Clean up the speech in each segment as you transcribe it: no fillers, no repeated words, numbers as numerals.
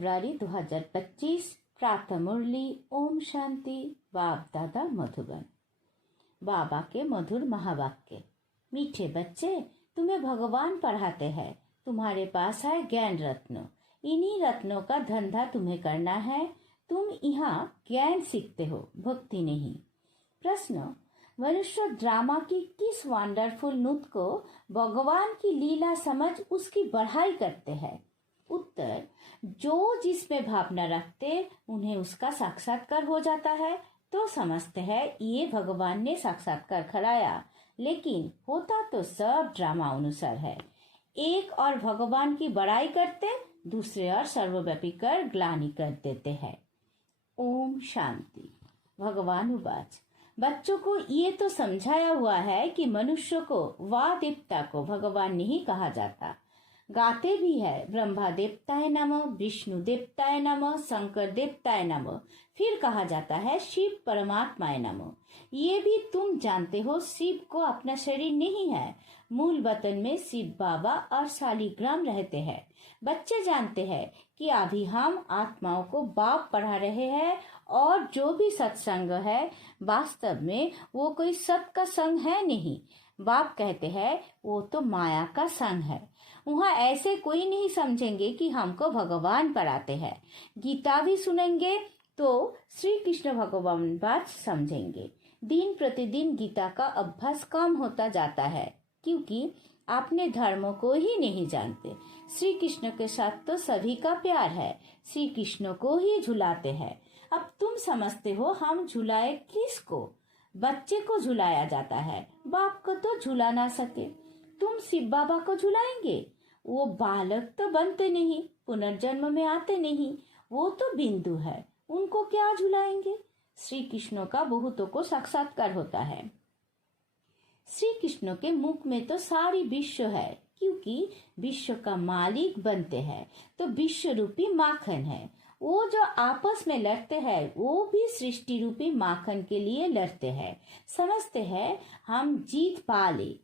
फरवरी 2025 प्रातः मुरली। ओम शांति। बाप दादा मधुबन। बाबा के मधुर महावाक्य। मीठे बच्चे, तुम्हें भगवान पढ़ाते हैं। तुम्हारे पास है ज्ञान रत्न। इन्हीं रत्नों का धंधा तुम्हें करना है। तुम यहाँ ज्ञान सीखते हो, भक्ति नहीं। प्रश्न, मनुष्य ड्रामा की किस वंडरफुल नुत को भगवान की लीला समझ उसकी बढ़ाई करते हैं? उत्तर, जो जिसमें भावना रखते उन्हें उसका साक्षात्कार हो जाता है। तो समझते हैं ये भगवान ने साक्षात्कार कराया, लेकिन होता तो सब ड्रामा अनुसार है। एक और भगवान की बड़ाई करते, दूसरे और सर्वव्यापी कर ग्लानि कर देते हैं। ओम शांति। भगवान उवाच, बच्चों को ये तो समझाया हुआ है कि मनुष्य को वा देवता को भगवान नहीं कहा जाता। गाते भी है ब्रह्मा देवताय नमः, विष्णु देवताय नमः, शंकर देवताय नमः। फिर कहा जाता है शिव परमात्माय नमः। ये भी तुम जानते हो शिव को अपना शरीर नहीं है। मूल वतन में शिव बाबा और शालिग्राम रहते हैं। बच्चे जानते हैं कि अभी हम आत्माओं को बाप पढ़ा रहे हैं, और जो भी सत्संग है वास्तव में वो कोई सत का संग है नहीं। बाप कहते हैं वो तो माया का संग है। वहाँ ऐसे कोई नहीं समझेंगे कि हमको भगवान पढ़ाते हैं। गीता भी सुनेंगे तो श्री कृष्ण भगवान बात समझेंगे। दिन प्रतिदिन गीता का अभ्यास कम होता जाता है, क्योंकि अपने धर्मों को ही नहीं जानते। श्री कृष्ण के साथ तो सभी का प्यार है, श्री कृष्ण को ही झुलाते हैं। अब तुम समझते हो हम झुलाए किसको? बच्चे को झुलाया जाता है, बाप को तो झुला ना सके। तुम शिव बाबा को झुलाएंगे? वो बालक तो बनते नहीं, पुनर्जन्म में आते नहीं, वो तो बिंदु है, उनको क्या झुलाएंगे? श्री कृष्ण का बहुतों को साक्षात्कार होता है। श्री कृष्ण के मुख में तो सारी विश्व है, क्योंकि विश्व का मालिक बनते हैं तो विश्व रूपी माखन है। वो जो आपस में लड़ते हैं वो भी सृष्टि रूपी माखन के लिए लड़ते हैं। समझते हैं हम जीत पा ले।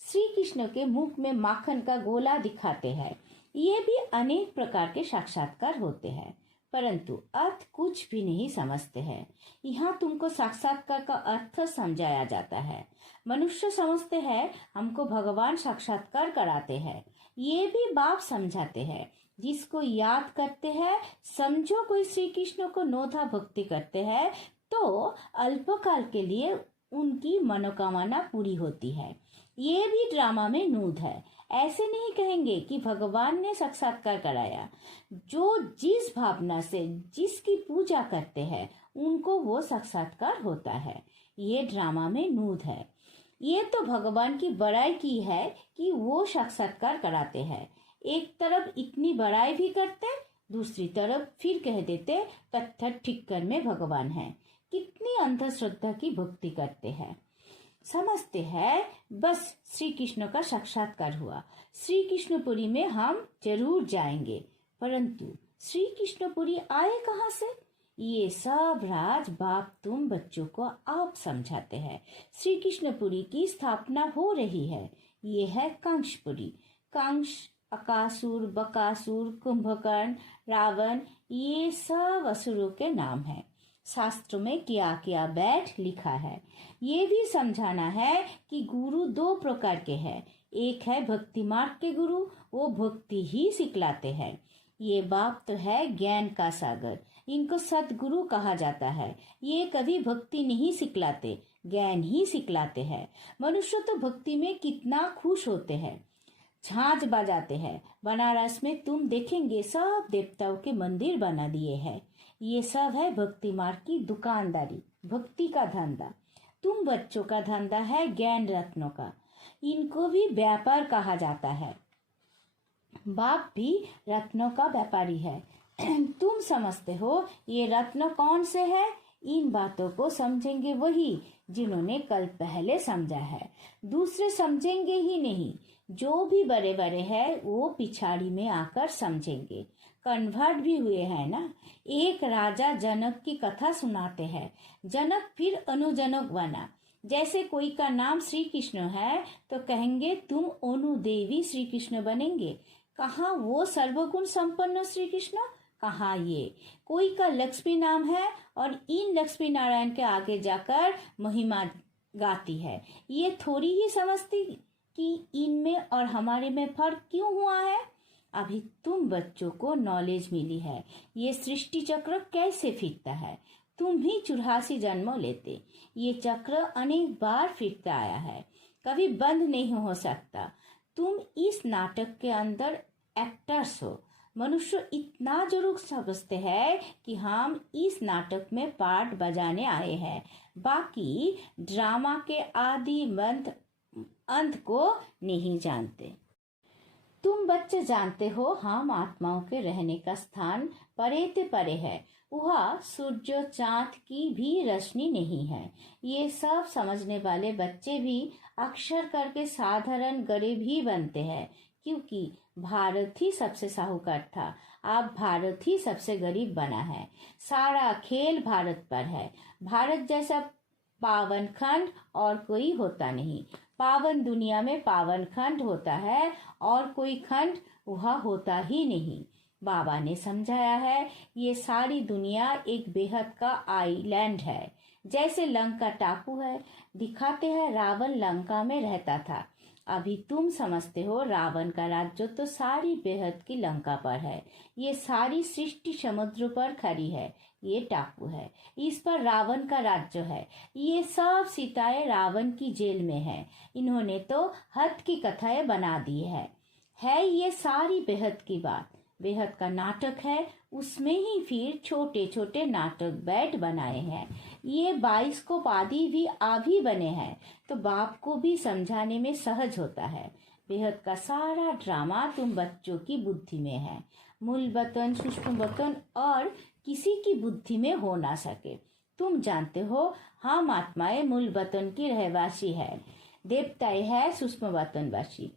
श्री कृष्ण के मुख में माखन का गोला दिखाते हैं। ये भी अनेक प्रकार के साक्षात्कार होते हैं, परंतु अर्थ कुछ भी नहीं समझते हैं। यहाँ तुमको साक्षात्कार का अर्थ समझाया जाता है। मनुष्य समझते हैं हमको भगवान साक्षात्कार कराते हैं। ये भी बाप समझाते हैं। जिसको याद करते हैं, समझो कोई श्री कृष्ण को नोधा भक्ति करते हैं तो अल्पकाल के लिए उनकी मनोकामना पूरी होती है। ये भी ड्रामा में नूद है। ऐसे नहीं कहेंगे कि भगवान ने साक्षात्कार कराया। जो जिस भावना से जिसकी पूजा करते हैं उनको वो साक्षात्कार होता है। ये ड्रामा में नूद है। ये तो भगवान की बड़ाई की है कि वो साक्षात्कार कराते हैं। एक तरफ इतनी बड़ाई भी करते, दूसरी तरफ फिर कह देते पत्थर ठिक्कर में भगवान है। कितनी अंधश्रद्धा की भक्ति करते हैं। समझते हैं बस श्री कृष्ण का साक्षात्कार हुआ, श्री कृष्णपुरी में हम जरूर जाएंगे। परंतु श्री कृष्णपुरी आए कहाँ से? ये सब राज बाप तुम बच्चों को आप समझाते हैं। श्री कृष्णपुरी की स्थापना हो रही है। ये है कंसपुरी। कंस, अकासुर, बकासुर, कुंभकर्ण, रावण, ये सब असुरों के नाम हैं। शास्त्रों में क्या क्या बैठ लिखा है। ये भी समझाना है कि गुरु दो प्रकार के हैं। एक है भक्ति मार्ग के गुरु, वो भक्ति ही सिखलाते हैं। ये बाप तो है ज्ञान का सागर, इनको सदगुरु कहा जाता है। ये कभी भक्ति नहीं सिखलाते, ज्ञान ही सिखलाते हैं। मनुष्य तो भक्ति में कितना खुश होते हैं, झांझ बजाते हैं। बनारस में तुम देखेंगे सब देवताओं के मंदिर बना दिए हैं। ये सब है भक्ति मार्ग की दुकानदारी, भक्ति का धंधा। तुम बच्चों का धंधा है ज्ञान रत्नों का, इनको भी व्यापार कहा जाता है। बाप भी रत्नों का व्यापारी है। तुम समझते हो ये रत्न कौन से है? इन बातों को समझेंगे वही जिन्होंने कल पहले समझा है, दूसरे समझेंगे ही नहीं। जो भी बड़े बड़े हैं वो पिछाड़ी में आकर समझेंगे। कन्वर्ट भी हुए हैं ना। एक राजा जनक की कथा सुनाते हैं। जनक फिर अनुजनक बना। जैसे कोई का नाम श्री कृष्ण है तो कहेंगे तुम अनु देवी श्री कृष्ण बनेंगे। कहाँ वो सर्वगुण संपन्न श्री कृष्ण, कहाँ ये कोई का लक्ष्मी नाम है और इन लक्ष्मी नारायण के आगे जाकर महिमा गाती है। ये थोड़ी ही समझती कि इनमें और हमारे में फर्क क्यों हुआ है। अभी तुम बच्चों को नॉलेज मिली है ये सृष्टि चक्र कैसे फिरता है। तुम भी 84 जन्मों लेते, ये चक्र अनेक बार फिरता आया है, कभी बंद नहीं हो सकता। तुम इस नाटक के अंदर एक्टर्स हो। मनुष्य इतना जरूर समझते हैं कि हम इस नाटक में पार्ट बजाने आए हैं, बाकी ड्रामा के आदि अंत को नहीं जानते। तुम बच्चे जानते हो हम आत्माओं के रहने का स्थान परे ते परे है, वह सूर्य चांद की भी रोशनी नहीं है। ये सब समझने वाले बच्चे भी अक्षर करके साधारण गरीब ही बनते हैं, क्योंकि भारत ही सबसे साहूकार था, अब भारत ही सबसे गरीब बना है। सारा खेल भारत पर है। भारत जैसा पावन खंड और कोई होता नहीं। पावन दुनिया में पावन खंड होता है और कोई खंड वह होता ही नहीं। बाबा ने समझाया है ये सारी दुनिया एक बेहद का आइलैंड है, जैसे लंका टापू है। दिखाते हैं रावण लंका में रहता था, अभी तुम समझते हो रावण का राज्य तो सारी बेहद की लंका पर है। ये सारी सृष्टि समुद्र पर खड़ी है, ये टापू है, इस पर रावण का राज्य है। ये सब सीताएं रावण की जेल में है, इन्होंने तो हद की कथाएं बना दी है ये सारी बेहद की बात। बेहद का नाटक है, उसमें ही फिर छोटे छोटे नाटक बैठ बनाए हैं। ये 22 को आदि भी आभी बने हैं, तो बाप को भी समझाने में सहज होता है। बेहद का सारा ड्रामा तुम बच्चों की बुद्धि में है, मूल वतन सूक्ष्म वतन और किसी की बुद्धि में हो ना सके। तुम जानते हो हम आत्माएं मूल वतन की रहवासी है, देवताएं है सूक्ष्म वतनवासी,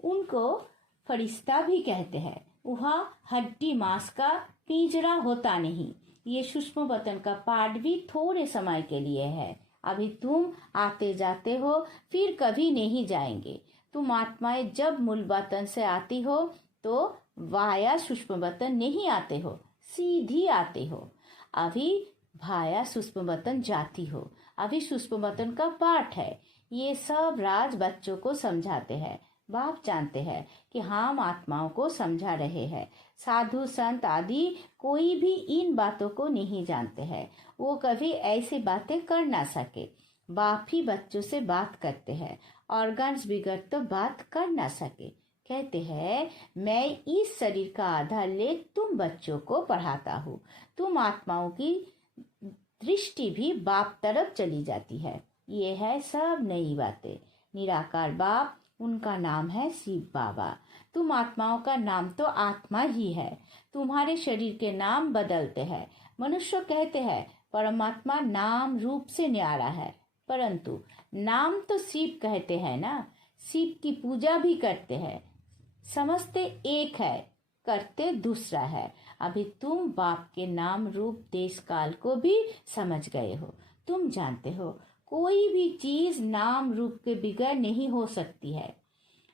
उनको फरिश्ता भी कहते हैं। वह हड्डी मांस का पिंजरा होता नहीं। ये सूक्ष्म वतन का पार्ट भी थोड़े समय के लिए है। अभी तुम आते जाते हो, फिर कभी नहीं जाएंगे। तुम आत्माएं जब मूल वतन से आती हो तो वाया सूक्ष्म वतन नहीं आते हो, सीधी आते हो। अभी भाया सूक्ष्म वतन जाती हो, अभी सूक्ष्म वतन का पार्ट है। ये सब राज बच्चों को समझाते हैं। बाप जानते हैं कि हम आत्माओं को समझा रहे हैं। साधु संत आदि कोई भी इन बातों को नहीं जानते हैं, वो कभी ऐसी बातें कर ना सके। बाप ही बच्चों से बात करते हैं, ऑर्गन्स बिगड़ तो बात कर ना सके। कहते हैं मैं इस शरीर का आधार ले तुम बच्चों को पढ़ाता हूँ। तुम आत्माओं की दृष्टि भी बाप तरफ चली जाती है। ये है सब नई बातें। निराकार बाप, उनका नाम है शिव बाबा। तुम आत्माओं का नाम तो आत्मा ही है, तुम्हारे शरीर के नाम बदलते हैं। मनुष्य कहते हैं परमात्मा नाम रूप से न्यारा है, परंतु नाम तो शिव कहते हैं ना। शिव की पूजा भी करते हैं, समझते एक है, करते दूसरा है। अभी तुम बाप के नाम रूप देश काल को भी समझ गए हो। तुम जानते हो कोई भी चीज नाम रूप के बिगैर नहीं हो सकती है।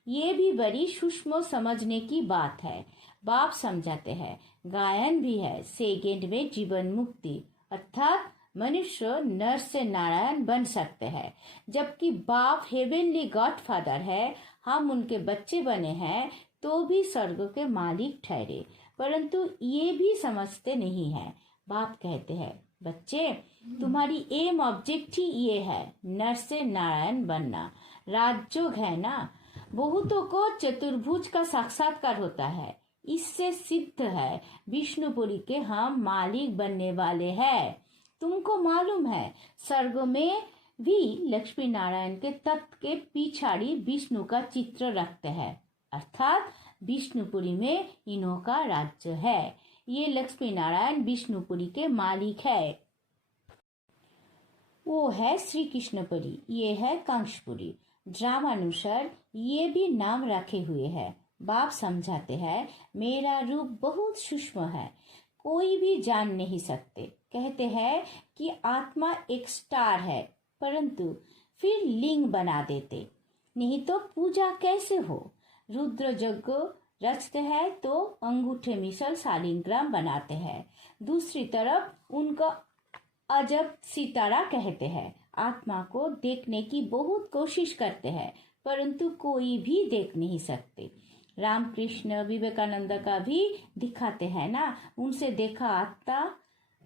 ये भी बड़ी सूक्ष्म समझने की बात है। बाप समझाते हैं गायन भी है सेकेंड में जीवन मुक्ति, अर्थात मनुष्य नर से नारायण बन सकते हैं। जबकि बाप हेवेनली गॉडफादर है, हम उनके बच्चे बने हैं तो भी स्वर्ग के मालिक ठहरे, परंतु ये भी समझते नहीं है। बाप कहते हैं बच्चे तुम्हारी एम ऑब्जेक्ट ही ये है, नर से नारायण बनना। राजयोग है ना, बहुतों को चतुर्भुज का साक्षात्कार होता है, इससे सिद्ध है विष्णुपुरी के हम मालिक बनने वाले हैं। तुमको मालूम है स्वर्ग में भी लक्ष्मी नारायण के तत्व के पिछाड़ी विष्णु का चित्र रखते हैं, अर्थात विष्णुपुरी में इन्हों का राज्य है। ये लक्ष्मी नारायण विष्णुपुरी के मालिक है। वो है श्री कृष्णपुरी, ये है कंसपुरी। ड्रामानुसार ये भी नाम रखे हुए हैं। बाप समझाते हैं मेरा रूप बहुत सूक्ष्म है, कोई भी जान नहीं सकते। कहते हैं कि आत्मा एक स्टार है, परंतु फिर लिंग बना देते, नहीं तो पूजा कैसे हो। रुद्र यज्ञ रचते हैं तो अंगूठे मिसल शालिग्राम बनाते हैं। दूसरी तरफ उनको अजब सितारा कहते हैं। आत्मा को देखने की बहुत कोशिश करते हैं परंतु कोई भी देख नहीं सकते। रामकृष्ण विवेकानंद का भी दिखाते हैं ना, उनसे देखा आत्मा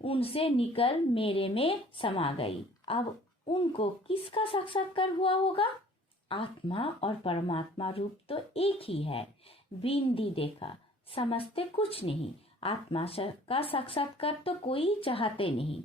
उनसे निकल मेरे में समा गई। अब उनको किसका साक्षात्कार हुआ होगा? आत्मा और परमात्मा रूप तो एक ही है। बिंदी देखा, समझते कुछ नहीं। आत्मा का साक्षात्कार तो कोई चाहते नहीं,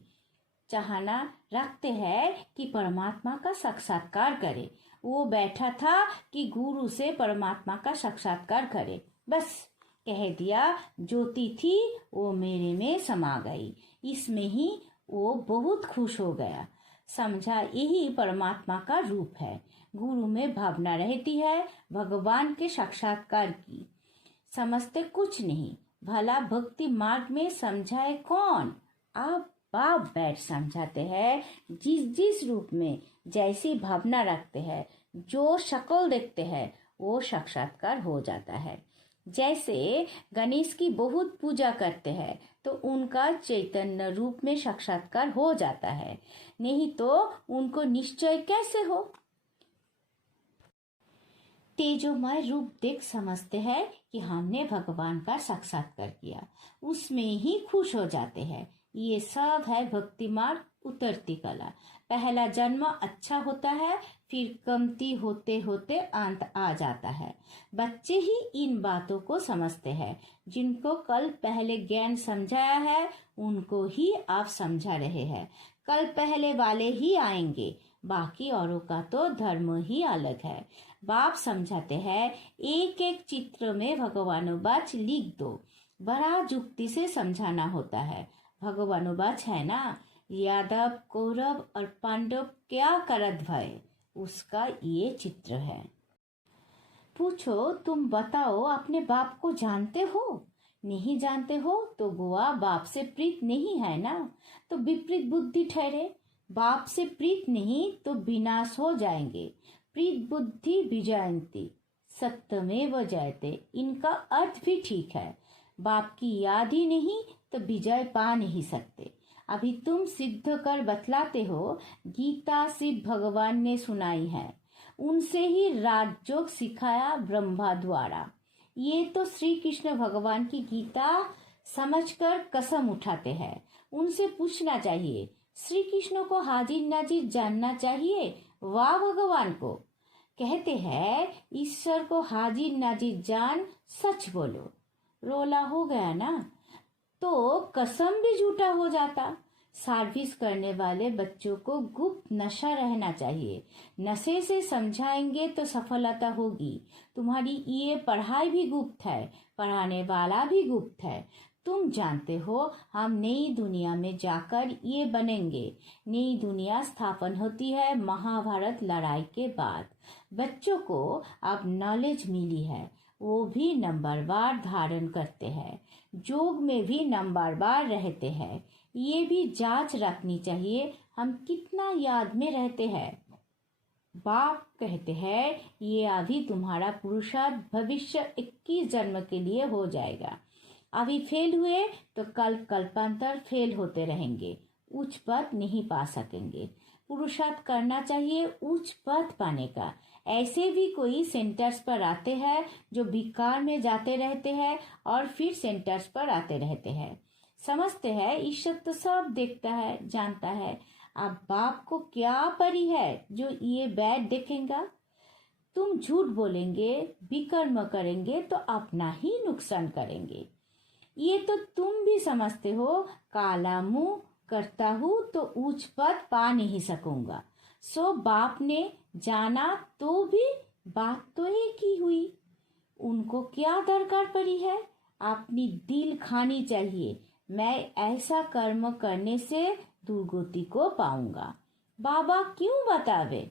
चाहना रखते हैं कि परमात्मा का साक्षात्कार करे। वो बैठा था कि गुरु से परमात्मा का साक्षात्कार करे। बस कह दिया, ज्योति थी वो मेरे में समा गई। इसमें ही वो बहुत खुश हो गया। समझा यही परमात्मा का रूप है। गुरु में भावना रहती है भगवान के साक्षात्कार की। समझते कुछ नहीं, भला भक्ति मार्ग में समझाए कौन? आप बाप बैठ समझाते हैं। जिस जिस रूप में जैसी भावना रखते हैं, जो शक्ल देखते हैं वो साक्षात्कार हो जाता है। जैसे गणेश की बहुत पूजा करते हैं तो उनका चैतन्य रूप में साक्षात्कार हो जाता है, नहीं तो उनको निश्चय कैसे हो? तेजोमय रूप देख समझते हैं कि हमने भगवान का साक्षात्कार किया, उसमें ही खुश हो जाते हैं। ये सब है भक्ति मार्ग उतरती कला। पहला जन्म अच्छा होता है, फिर कमती होते होते अंत आ जाता है। बच्चे ही इन बातों को समझते हैं। जिनको कल पहले ज्ञान समझाया है उनको ही आप समझा रहे हैं। कल पहले वाले ही आएंगे, बाकी औरों का तो धर्म ही अलग है। बाप समझाते हैं, एक एक चित्र में भगवानुवाच लिख दो। बड़ा जुक्ति से समझाना होता है। भगवानुवाच है ना, यादव कौरव और पांडव क्या करत भय, उसका ये चित्र है। पूछो, तुम बताओ अपने बाप को जानते हो? नहीं जानते हो तो गोवा बाप से प्रीत नहीं है ना, तो विपरीत बुद्धि ठहरे। बाप से प्रीत नहीं तो विनाश हो जाएंगे। प्रीत बुद्धि विजयंती सत्यमेव जयते, इनका अर्थ भी ठीक है। बाप की याद ही नहीं तो विजय पा नहीं सकते। अभी तुम सिद्ध कर बतलाते हो। गीता सिद्ध भगवान ने सुनाई है, उनसे ही राजयोग सिखाया ब्रह्मा द्वारा। ये तो श्री कृष्ण भगवान की गीता समझकर कसम उठाते हैं। उनसे पूछना चाहिए, श्री कृष्ण को हाजिर नाजिर जानना चाहिए, वाह भगवान को। कहते हैं ईश्वर को हाजिर नाजिर जान, सच बोलो। रोला हो गया ना, तो कसम भी झूठा हो जाता। सर्विस करने वाले बच्चों को गुप्त नशा रहना चाहिए। नशे से समझाएंगे तो सफलता होगी। तुम्हारी ये पढ़ाई भी गुप्त है, पढ़ाने वाला भी गुप्त है। तुम जानते हो हम नई दुनिया में जाकर ये बनेंगे। नई दुनिया स्थापन होती है महाभारत लड़ाई के बाद। बच्चों को अब नॉलेज मिली है, वो भी नंबरवार धारण करते हैं। जोग में भी नंबरवार रहते हैं। ये भी जांच रखनी चाहिए हम कितना याद में रहते हैं। बाप कहते हैं ये अभी तुम्हारा पुरुषार्थ भविष्य 21 जन्म के लिए हो जाएगा। अभी फेल हुए तो कल कल्पांतर फेल होते रहेंगे, उच्च पद नहीं पा सकेंगे। पुरुषार्थ करना चाहिए उच्च पद पाने का। ऐसे भी कोई सेंटर्स पर आते हैं जो विकार में जाते रहते हैं और फिर सेंटर्स पर आते रहते हैं। समझते हैं ईश्वर तो सब देखता है, जानता है। अब बाप को क्या परी है जो ये बैड देखेगा? तुम झूठ बोलेंगे, विकर्म करेंगे तो अपना ही नुकसान करेंगे। ये तो तुम भी समझते हो। काला मुंह करता हूँ तो उच्च पद पा नहीं सकूंगा। सो बाप ने जाना तो भी बात तो एक ही हुई। उनको क्या दरकार पड़ी है? अपनी दिल खानी चाहिए, मैं ऐसा कर्म करने से दुर्गति को पाऊंगा। बाबा क्यों बतावे?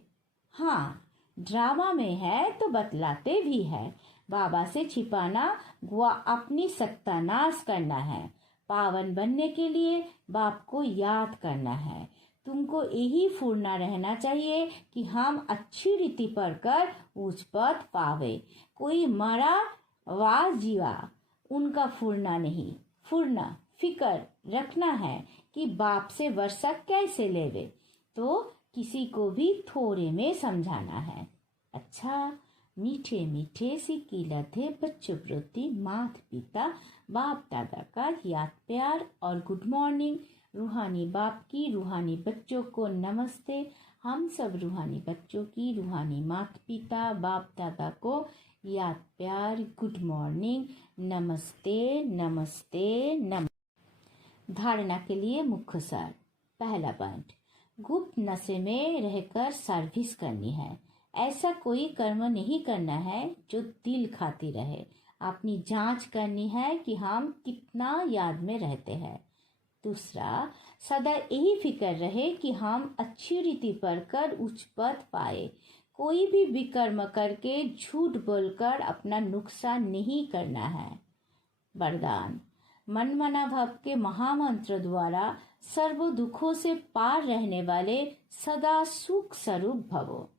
हाँ, ड्रामा में है तो बतलाते भी है। बाबा से छिपाना व अपनी सत्यानाश करना है। पावन बनने के लिए बाप को याद करना है। तुमको यही फूरना रहना चाहिए कि हम अच्छी रीति पर कर उच्च पद पावे। कोई मरा वाह जीवा, उनका फुरना नहीं, फुरना फिकर रखना है कि बाप से वर्षा कैसे लेवे, तो किसी को भी थोड़े में समझाना है। अच्छा, मीठे मीठे सी कीलते बच्चों प्रति माता पिता बाप दादा का याद प्यार और गुड मॉर्निंग। रूहानी बाप की रूहानी बच्चों को नमस्ते। हम सब रूहानी बच्चों की रूहानी माता पिता बाप दादा को याद प्यार गुड मॉर्निंग, नमस्ते नमस्ते नमस्ते। धारणा के लिए मुख्य सार। पहला पॉइंट, गुप्त नशे में रहकर सर्विस करनी है। ऐसा कोई कर्म नहीं करना है जो दिल खाती रहे। अपनी जांच करनी है कि हम कितना याद में रहते हैं। दूसरा, सदा यही फिक्र रहे कि हम अच्छी रीति पढ़कर उच्च पद पाए। कोई भी विकर्म करके झूठ बोलकर अपना नुकसान नहीं करना है। वरदान, मनमना भाव के महामंत्र द्वारा सर्व दुखों से पार रहने वाले सदा सुख स्वरूप भवो।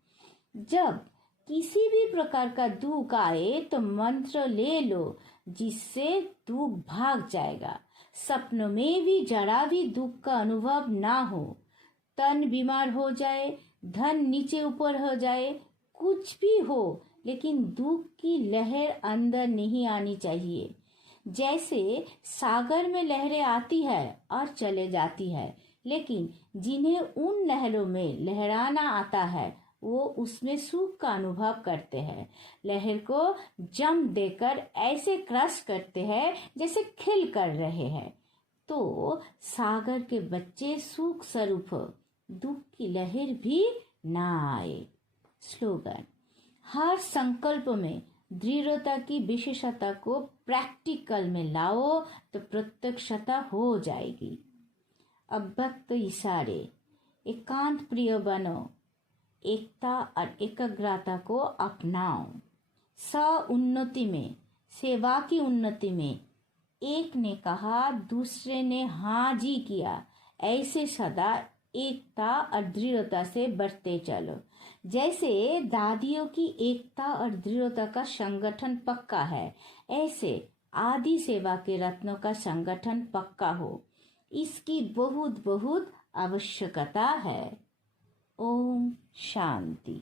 जब किसी भी प्रकार का दुख आए तो मंत्र ले लो, जिससे दुख भाग जाएगा। सपनों में भी जरा भी दुख का अनुभव ना हो। तन बीमार हो जाए, धन नीचे ऊपर हो जाए, कुछ भी हो, लेकिन दुख की लहर अंदर नहीं आनी चाहिए। जैसे सागर में लहरें आती है और चले जाती है, लेकिन जिन्हें उन लहरों में लहराना आता है वो उसमें सुख का अनुभव करते हैं। लहर को जम देकर ऐसे क्रश करते हैं जैसे खिल कर रहे हैं। तो सागर के बच्चे सुख स्वरूप हो, दुख की लहर भी ना आए। स्लोगन, हर संकल्प में दृढ़ता की विशेषता को प्रैक्टिकल में लाओ तो प्रत्यक्षता हो जाएगी। अव्यक्त इशारे, एकांत प्रिय बनो, एकता और एकाग्रता को अपनाओ। उन्नति में, सेवा की उन्नति में एक ने कहा, दूसरे ने हाँ जी किया, ऐसे सदा एकता और दृढ़ता से बढ़ते चलो। जैसे दादियों की एकता और दृढ़ता का संगठन पक्का है, ऐसे आदि सेवा के रत्नों का संगठन पक्का हो, इसकी बहुत बहुत आवश्यकता है। ओम शांति।